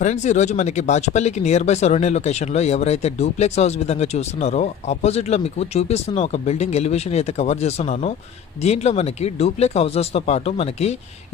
Friends, ఈరోజు మనకి బాచుపల్లికి near by surrounding లొకేషన్లో ఎవరైతే డూప్లెక్స్ హౌస్ విధంగా చూస్తున్నారో ఆపోజిట్లో మీకు చూపిస్తున్న ఒక బిల్డింగ్ ఎలివేషన్ అయితే కవర్ చేస్తున్నానో దీంట్లో మనకి డూప్లెక్స్ హౌసెస్తో పాటు మనకి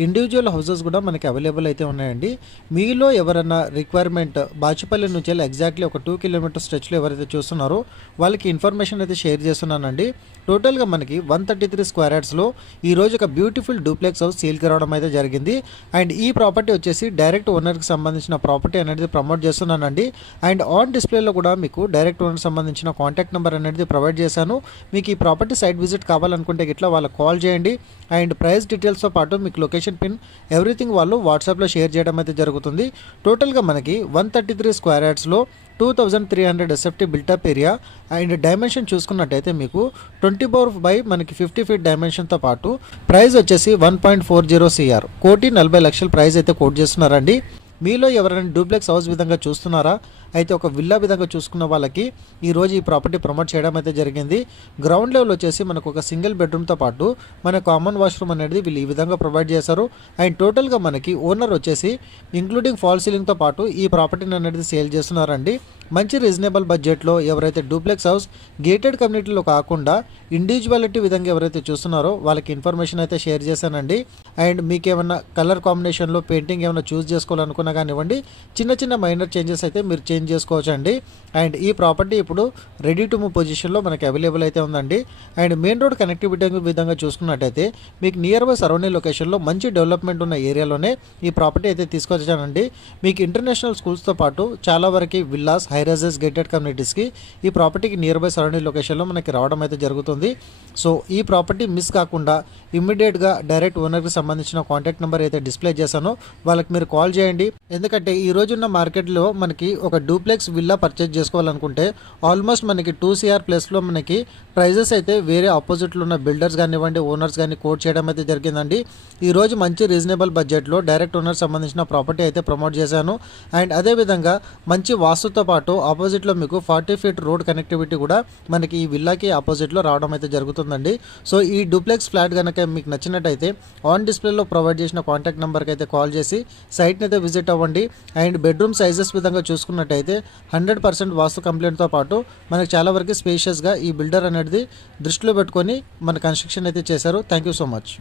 ఇండివిజువల్ హౌసెస్ కూడా మనకి అవైలబుల్ అయితే ఉన్నాయండి. మీలో ఎవరైనా రిక్వైర్మెంట్ బాచుపల్లి నుంచి వెళ్ళి ఎగ్జాక్ట్లీ ఒక 2 కిలోమీటర్ స్ట్రెచ్లో ఎవరైతే చూస్తున్నారో వాళ్ళకి ఇన్ఫర్మేషన్ అయితే షేర్ చేస్తున్నానండి. టోటల్గా మనకి 133 స్క్వేర్ యార్డ్స్లో ఈరోజు ఒక బ్యూటిఫుల్ డూప్లెక్స్ హౌస్ సేల్కి రావడం అయితే జరిగింది. అండ్ ఈ ప్రాపర్టీ వచ్చేసి డైరెక్ట్ ఓనర్కి సంబంధించిన ప్రాపర్టీ అనేది ప్రమోట్ చేస్తున్నానండి. అండ్ ఆన్ డిస్ప్లేలో కూడా మీకు డైరెక్ట్ ఓనర్ సంబంధించిన కాంటాక్ట్ నెంబర్ అనేది ప్రొవైడ్ చేశాను. మీకు ఈ ప్రాపర్టీ సైట్ విజిట్ కావాలనుకుంటే ఇట్లా వాళ్ళకి కాల్ చేయండి. అండ్ ప్రైస్ డీటెయిల్స్తో పాటు మీకు లొకేషన్ పిన్ ఎవ్రీథింగ్ వాళ్ళు వాట్సాప్లో షేర్ చేయడం అయితే జరుగుతుంది. టోటల్గా మనకి 133 స్క్వేర్ యార్డ్స్లో 2300 SFT built up area and dimension చూసుకున్నట్టయితే మీకు 24 మనకి 50 ఫీట్ డైమెన్షన్తో పాటు ప్రైస్ వచ్చేసి 1.40 CR 1,40,00,000 ప్రైస్ అయితే కోట్ చేస్తున్నారండి. మీలో ఎవరైనా డూప్లెక్స్ హౌస్ విధంగా చూస్తున్నారా? అయితే ఒక విల్లా విధంగా చూసుకున్న వాళ్ళకి ఈరోజు ఈ ప్రాపర్టీ ప్రమోట్ చేయడం అయితే జరిగింది. గ్రౌండ్ లెవెల్ వచ్చేసి మనకు ఒక సింగిల్ బెడ్రూమ్తో పాటు మన కామన్ వాష్రూమ్ అనేది వీళ్ళు ఈ విధంగా ప్రొవైడ్ చేశారు. అండ్ టోటల్గా మనకి ఓనర్ వచ్చేసి ఇంక్లూడింగ్ ఫాల్ సీలింగ్తో పాటు ఈ ప్రాపర్టీని అనేది సేల్ చేస్తున్నారండి. మంచి రీజనబుల్ బడ్జెట్లో ఎవరైతే డూప్లెక్స్ హౌస్ గేటెడ్ కమ్యూనిటీలో కాకుండా ఇండివిజువాలిటీ విధంగా ఎవరైతే చూస్తున్నారో వాళ్ళకి ఇన్ఫర్మేషన్ అయితే షేర్ చేశానండి. అండ్ మీకు ఏమైనా కలర్ కాంబినేషన్లో పెయింటింగ్ ఏమైనా చూస్ చేసుకోవాలనుకున్నా కానివ్వండి, చిన్న చిన్న మైనర్ చేంజెస్ అయితే మీరు చేంజ్ చేసుకోవచ్చండి. అండ్ ఈ ప్రాపర్టీ ఇప్పుడు రెడీ టు మూవ్ పొజిషన్లో మనకి అవైలబుల్ అయితే ఉందండి. అండ్ మెయిన్ రోడ్ కనెక్టివిటీ విధంగా చూసుకున్నట్టయితే మీకు నియర్ బై సరౌండింగ్ లొకేషన్లో మంచి డెవలప్మెంట్ ఉన్న ఏరియాలోనే ఈ ప్రాపర్టీ అయితే తీసుకొచ్చానండి. మీకు ఇంటర్నేషనల్ స్కూల్స్తో పాటు చాలా వరకు విల్లాస్ హైరైజెస్ గేటెడ్ కమ్యూనిటీస్కి ఈ ప్రాపర్టీకి నియర్ బై సరౌండింగ్ లొకేషన్లో మనకి రావడం అయితే జరుగుతుంది. సో ఈ ప్రాపర్టీ మిస్ కాకుండా ఇమ్మీడియట్గా డైరెక్ట్ ఓనర్కి సంబంధించిన కాంటాక్ట్ నెంబర్ అయితే డిస్ప్లే చేశానో వాళ్ళకి మీరు కాల్ చేయండి. ఎందుకంటే ఈ రోజున్న మార్కెట్లో మనకి ఒక డూప్లెక్స్ విల్లా పర్చేజ్ చేసుకోవాలనుకుంటే ఆల్మోస్ట్ మనకి 2 CR ప్లస్లో మనకి ప్రైజెస్ అయితే వేరే ఆపోజిట్లో ఉన్న బిల్డర్స్ కానివ్వండి, ఓనర్స్ కానీ కోట్ చేయడం అయితే జరిగిందండి. ఈరోజు మంచి రీజనబుల్ బడ్జెట్లో డైరెక్ట్ ఓనర్ సంబంధించిన ప్రాపర్టీ అయితే ప్రమోట్ చేశాను. అండ్ అదేవిధంగా మంచి వాస్తుతో పాటు ఆపోజిట్లో మీకు 40 ఫీట్ రోడ్ కనెక్టివిటీ కూడా మనకి ఈ విల్లాకి ఆపోజిట్లో రావడం అయితే జరుగుతుందండి. సో ఈ డూప్లెక్స్ ఫ్లాట్ కనుక మీకు నచ్చినట్టయితే ఆన్ డిస్ప్లేలో ప్రొవైడ్ చేసిన కాంటాక్ట్ నెంబర్కి అయితే కాల్ చేసి సైట్ని అయితే విజిట్ అవ్వండి. అండ్ బెడ్రూమ్ సైజెస్ విధంగా చూసుకున్నట్టయితే 100% వాస్తు కంప్లైంట్తో పాటు మనకు చాలా వరకు స్పేషియస్గా ఈ బిల్డర్ అనేది దృష్టిలో పెట్టుకొని మన కన్స్ట్రక్షన్ అయితే చేశారు. Thank you so much.